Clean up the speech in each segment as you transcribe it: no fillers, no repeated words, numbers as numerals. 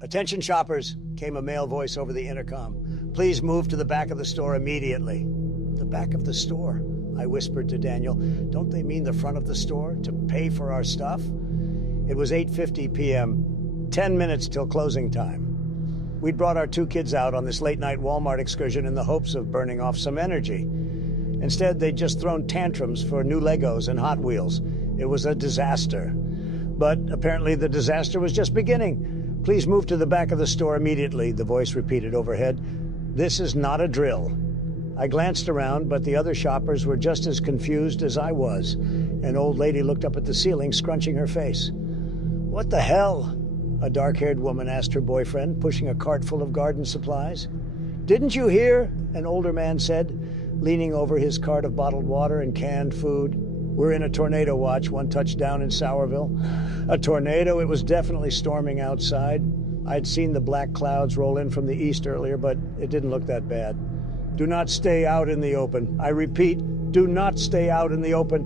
"Attention shoppers," came a male voice over the intercom. "Please move to the back of the store immediately." "The back of the store?" I whispered to Daniel. "Don't they mean the front of the store, to pay for our stuff?" It was 8:50 p.m., 10 minutes till closing time. We'd brought our 2 kids out on this late-night Walmart excursion in the hopes of burning off some energy. Instead, they'd just thrown tantrums for new Legos and Hot Wheels. It was a disaster. But apparently the disaster was just beginning. "Please move to the back of the store immediately," the voice repeated overhead. "This is not a drill." I glanced around, but the other shoppers were just as confused as I was. An old lady looked up at the ceiling, scrunching her face. "What the hell?" a dark-haired woman asked her boyfriend, pushing a cart full of garden supplies. "Didn't you hear?" an older man said, leaning over his cart of bottled water and canned food. "We're in a tornado watch," one touched down in Sourville. A tornado? It was definitely storming outside. I'd seen the black clouds roll in from the east earlier, but it didn't look that bad. "Do not stay out in the open. I repeat, do not stay out in the open."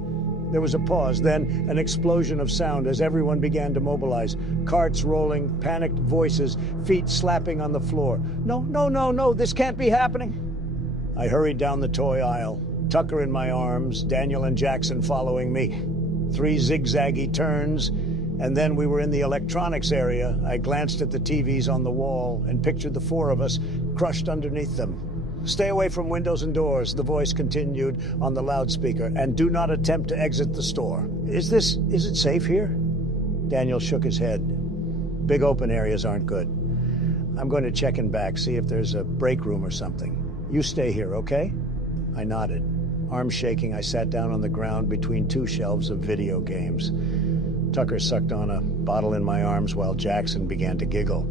There was a pause, then an explosion of sound as everyone began to mobilize. Carts rolling, panicked voices, feet slapping on the floor. "No, no, no, no, this can't be happening." I hurried down the toy aisle, Tucker in my arms, Daniel and Jackson following me. 3 zigzaggy turns, and then we were in the electronics area. I glanced at the TVs on the wall and pictured the 4 of us crushed underneath them. "Stay away from windows and doors," the voice continued on the loudspeaker, "and do not attempt to exit the store." Is it safe here?" Daniel shook his head. "Big open areas aren't good. I'm going to check in back, see if there's a break room or something. You stay here, okay?" I nodded. Arms shaking, I sat down on the ground between 2 shelves of video games. Tucker sucked on a bottle in my arms while Jackson began to giggle.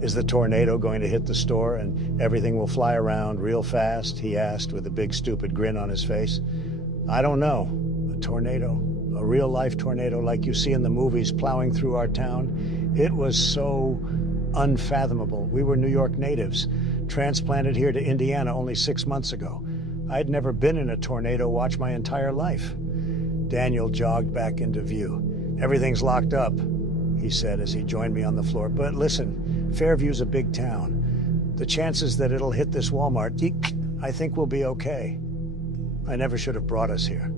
"Is the tornado going to hit the store and everything will fly around real fast?" he asked with a big stupid grin on his face. "I don't know. A tornado, a real-life tornado like you see in the movies plowing through our town. It was so unfathomable. We were New York natives, transplanted here to Indiana only 6 months ago. I'd never been in a tornado watch my entire life." Daniel jogged back into view. "Everything's locked up," he said as he joined me on the floor. "But listen, Fairview's a big town. The chances that it'll hit this Walmart, I think we'll be okay." I never should have brought us here.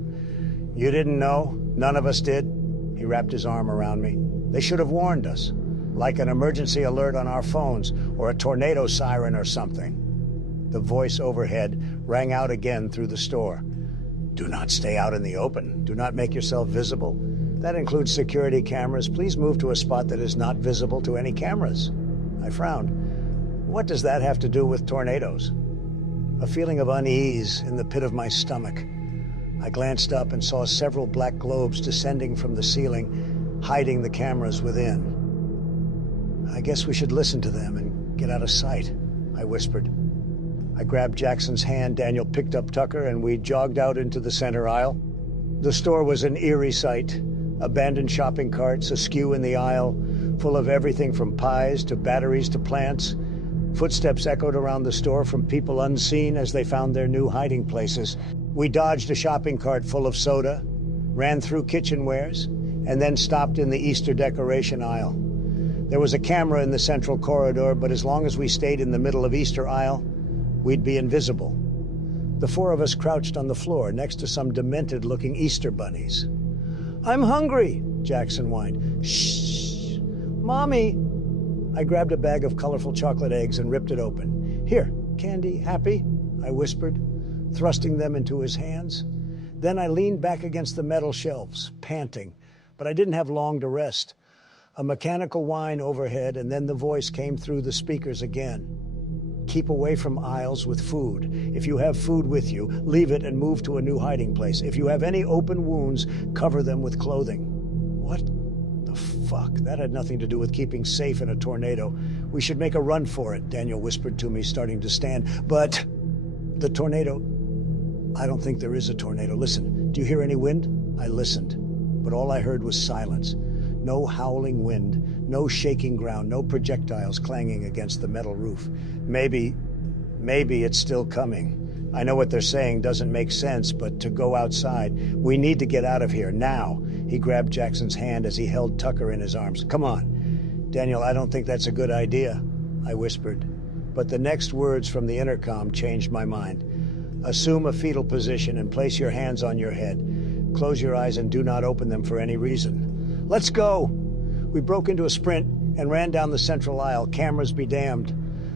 "You didn't know? None of us did?" He wrapped his arm around me. "They should have warned us, like an emergency alert on our phones or a tornado siren or something." The voice overhead rang out again through the store. "Do not stay out in the open. Do not make yourself visible. That includes security cameras. Please move to a spot that is not visible to any cameras." I frowned. What does that have to do with tornadoes? A feeling of unease in the pit of my stomach. I glanced up and saw several black globes descending from the ceiling, hiding the cameras within. "I guess we should listen to them and get out of sight," I whispered. I grabbed Jackson's hand, Daniel picked up Tucker, and we jogged out into the center aisle. The store was an eerie sight. Abandoned shopping carts askew in the aisle, full of everything from pies to batteries to plants. Footsteps echoed around the store from people unseen as they found their new hiding places. We dodged a shopping cart full of soda, ran through kitchenwares, and then stopped in the Easter decoration aisle. There was a camera in the central corridor, but as long as we stayed in the middle of Easter aisle, we'd be invisible. The 4 of us crouched on the floor next to some demented-looking Easter bunnies. "I'm hungry," Jackson whined. "Shh, Mommy." I grabbed a bag of colorful chocolate eggs and ripped it open. "Here, candy, happy?" I whispered, thrusting them into his hands. Then I leaned back against the metal shelves, panting, but I didn't have long to rest. A mechanical whine overhead, and then the voice came through the speakers again. "Keep away from aisles with food. If you have food with you, leave it and move to a new hiding place. If you have any open wounds, cover them with clothing." What the fuck? That had nothing to do with keeping safe in a tornado. "We should make a run for it," Daniel whispered to me, starting to stand. "But the tornado... I don't think there is a tornado. Listen, do you hear any wind?" I listened, but all I heard was silence. No howling wind, no shaking ground, no projectiles clanging against the metal roof. Maybe it's still coming. I know what they're saying doesn't make sense, but to go outside, we need to get out of here now. He grabbed Jackson's hand as he held Tucker in his arms. "Come on." Daniel, I don't think that's a good idea, I whispered. But the next words from the intercom changed my mind. Assume a fetal position and place your hands on your head. Close your eyes and do not open them for any reason. Let's go! We broke into a sprint and ran down the central aisle, cameras be damned.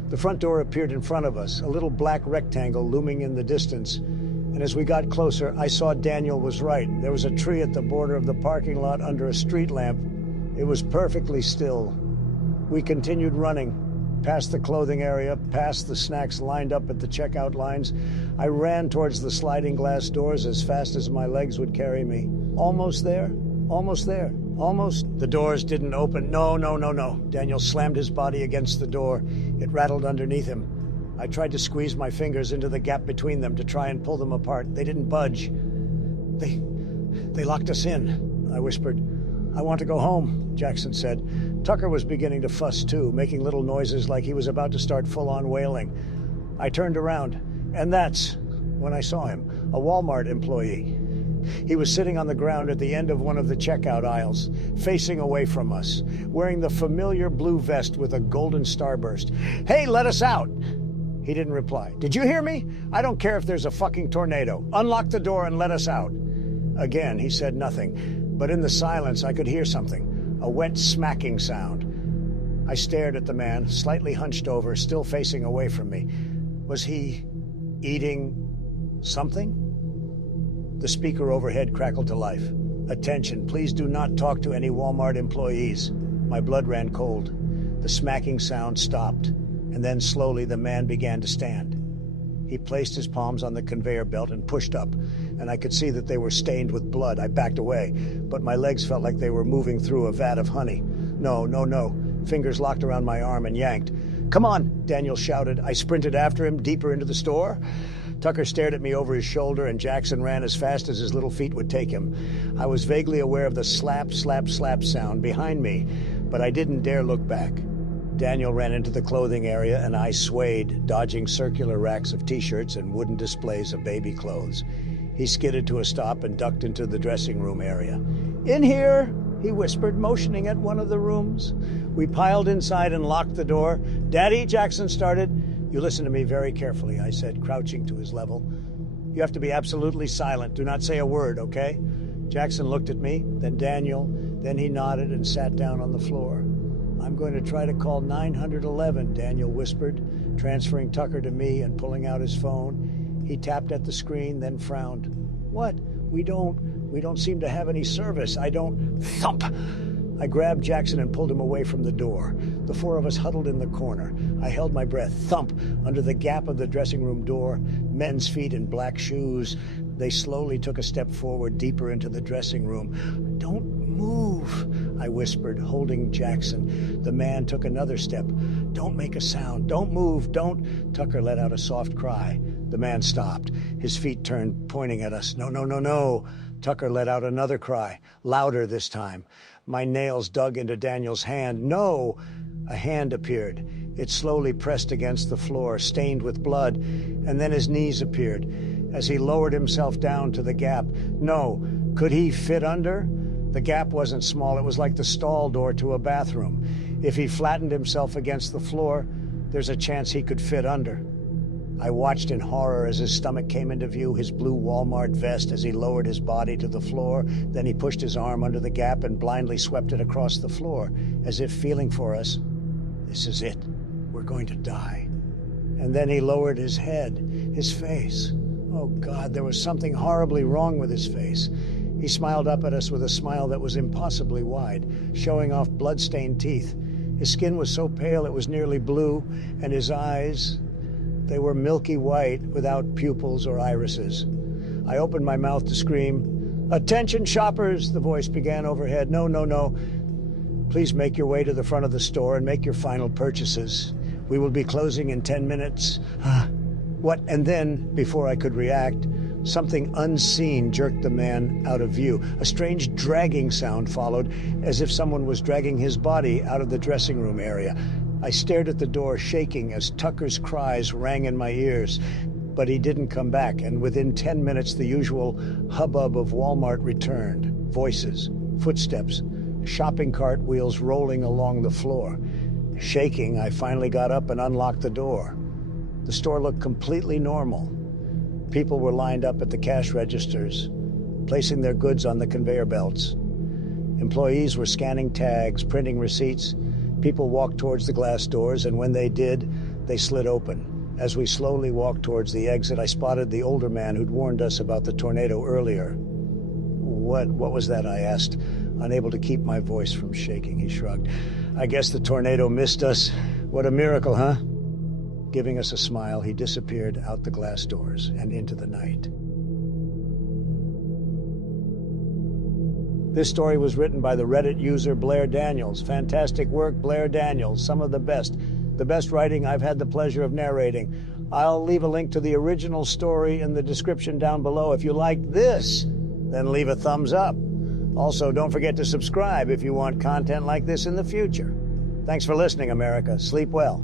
The front door appeared in front of us, a little black rectangle looming in the distance. And as we got closer, I saw Daniel was right. There was a tree at the border of the parking lot under a street lamp. It was perfectly still. We continued running, past the clothing area, past the snacks lined up at the checkout lines. I ran towards the sliding glass doors as fast as my legs would carry me. Almost there, almost there, almost. The doors didn't open. No. Daniel slammed his body against the door. It rattled underneath him. I tried to squeeze my fingers into the gap between them to try and pull them apart. They didn't budge. They locked us in, I whispered. I want to go home, Jackson said. Tucker was beginning to fuss too, making little noises like he was about to start full-on wailing. I turned around, and that's when I saw him, a Walmart employee. He was sitting on the ground at the end of one of the checkout aisles, facing away from us, wearing the familiar blue vest with a golden starburst. Hey, let us out! He didn't reply. Did you hear me? I don't care if there's a fucking tornado. Unlock the door and let us out. Again, he said nothing. But in the silence, I could hear something, a wet smacking sound. I stared at the man, slightly hunched over, still facing away from me. Was he eating something? The speaker overhead crackled to life. Attention, please do not talk to any Walmart employees. My blood ran cold. The smacking sound stopped, and then slowly the man began to stand. He placed his palms on the conveyor belt and pushed up, and I could see that they were stained with blood. I backed away, but my legs felt like they were moving through a vat of honey. No. Fingers locked around my arm and yanked. Come on, Daniel shouted. I sprinted after him, deeper into the store. Tucker stared at me over his shoulder, and Jackson ran as fast as his little feet would take him. I was vaguely aware of the slap, slap, slap sound behind me, but I didn't dare look back. Daniel ran into the clothing area, and I swayed, dodging circular racks of T-shirts and wooden displays of baby clothes. He skidded to a stop and ducked into the dressing room area. In here, he whispered, motioning at one of the rooms. We piled inside and locked the door. Daddy, Jackson started. You listen to me very carefully, I said, crouching to his level. You have to be absolutely silent. Do not say a word, okay? Jackson looked at me, then Daniel, then he nodded and sat down on the floor. I'm going to try to call 911, Daniel whispered, transferring Tucker to me and pulling out his phone. He tapped at the screen, then frowned. What? We don't seem to have any service. Thump! I grabbed Jackson and pulled him away from the door. The four of us huddled in the corner. I held my breath. Thump! Under the gap of the dressing room door, men's feet in black shoes. They slowly took a step forward, deeper into the dressing room. Don't move, I whispered, holding Jackson. The man took another step. Don't make a sound. Don't move. Don't. Tucker let out a soft cry. The man stopped. His feet turned, pointing at us. No. Tucker let out another cry, louder this time. My nails dug into Daniel's hand. No! A hand appeared. It slowly pressed against the floor, stained with blood, and then his knees appeared as he lowered himself down to the gap. No. Could he fit under? The gap wasn't small. It was like the stall door to a bathroom. If he flattened himself against the floor, there's a chance he could fit under. I watched in horror as his stomach came into view, his blue Walmart vest as he lowered his body to the floor. Then he pushed his arm under the gap and blindly swept it across the floor, as if feeling for us. This is it. We're going to die. And then he lowered his head, his face. Oh, God, there was something horribly wrong with his face. He smiled up at us with a smile that was impossibly wide, showing off blood-stained teeth. His skin was so pale it was nearly blue, and his eyes, they were milky white without pupils or irises. I opened my mouth to scream. Attention, shoppers, the voice began overhead. No. Please make your way to the front of the store and make your final purchases. We will be closing in 10 minutes. What? And then, before I could react, something unseen jerked the man out of view. A strange dragging sound followed, as if someone was dragging his body out of the dressing room area. I stared at the door, shaking as Tucker's cries rang in my ears. But he didn't come back, and within 10 minutes the usual hubbub of Walmart returned. Voices, footsteps, shopping cart wheels rolling along the floor. Shaking, I finally got up and unlocked the door. The store looked completely normal. People were lined up at the cash registers, placing their goods on the conveyor belts. Employees were scanning tags, printing receipts. People walked towards the glass doors, and when they did, they slid open. As we slowly walked towards the exit, I spotted the older man who'd warned us about the tornado earlier. What was that?" I asked, unable to keep my voice from shaking. He shrugged. "I guess the tornado missed us. What a miracle, huh?" Giving us a smile, he disappeared out the glass doors and into the night. This story was written by the Reddit user Blair Daniels. Fantastic work, Blair Daniels. Some of the best writing I've had the pleasure of narrating. I'll leave a link to the original story in the description down below. If you liked this, then leave a thumbs up. Also, don't forget to subscribe if you want content like this in the future. Thanks for listening, America. Sleep well.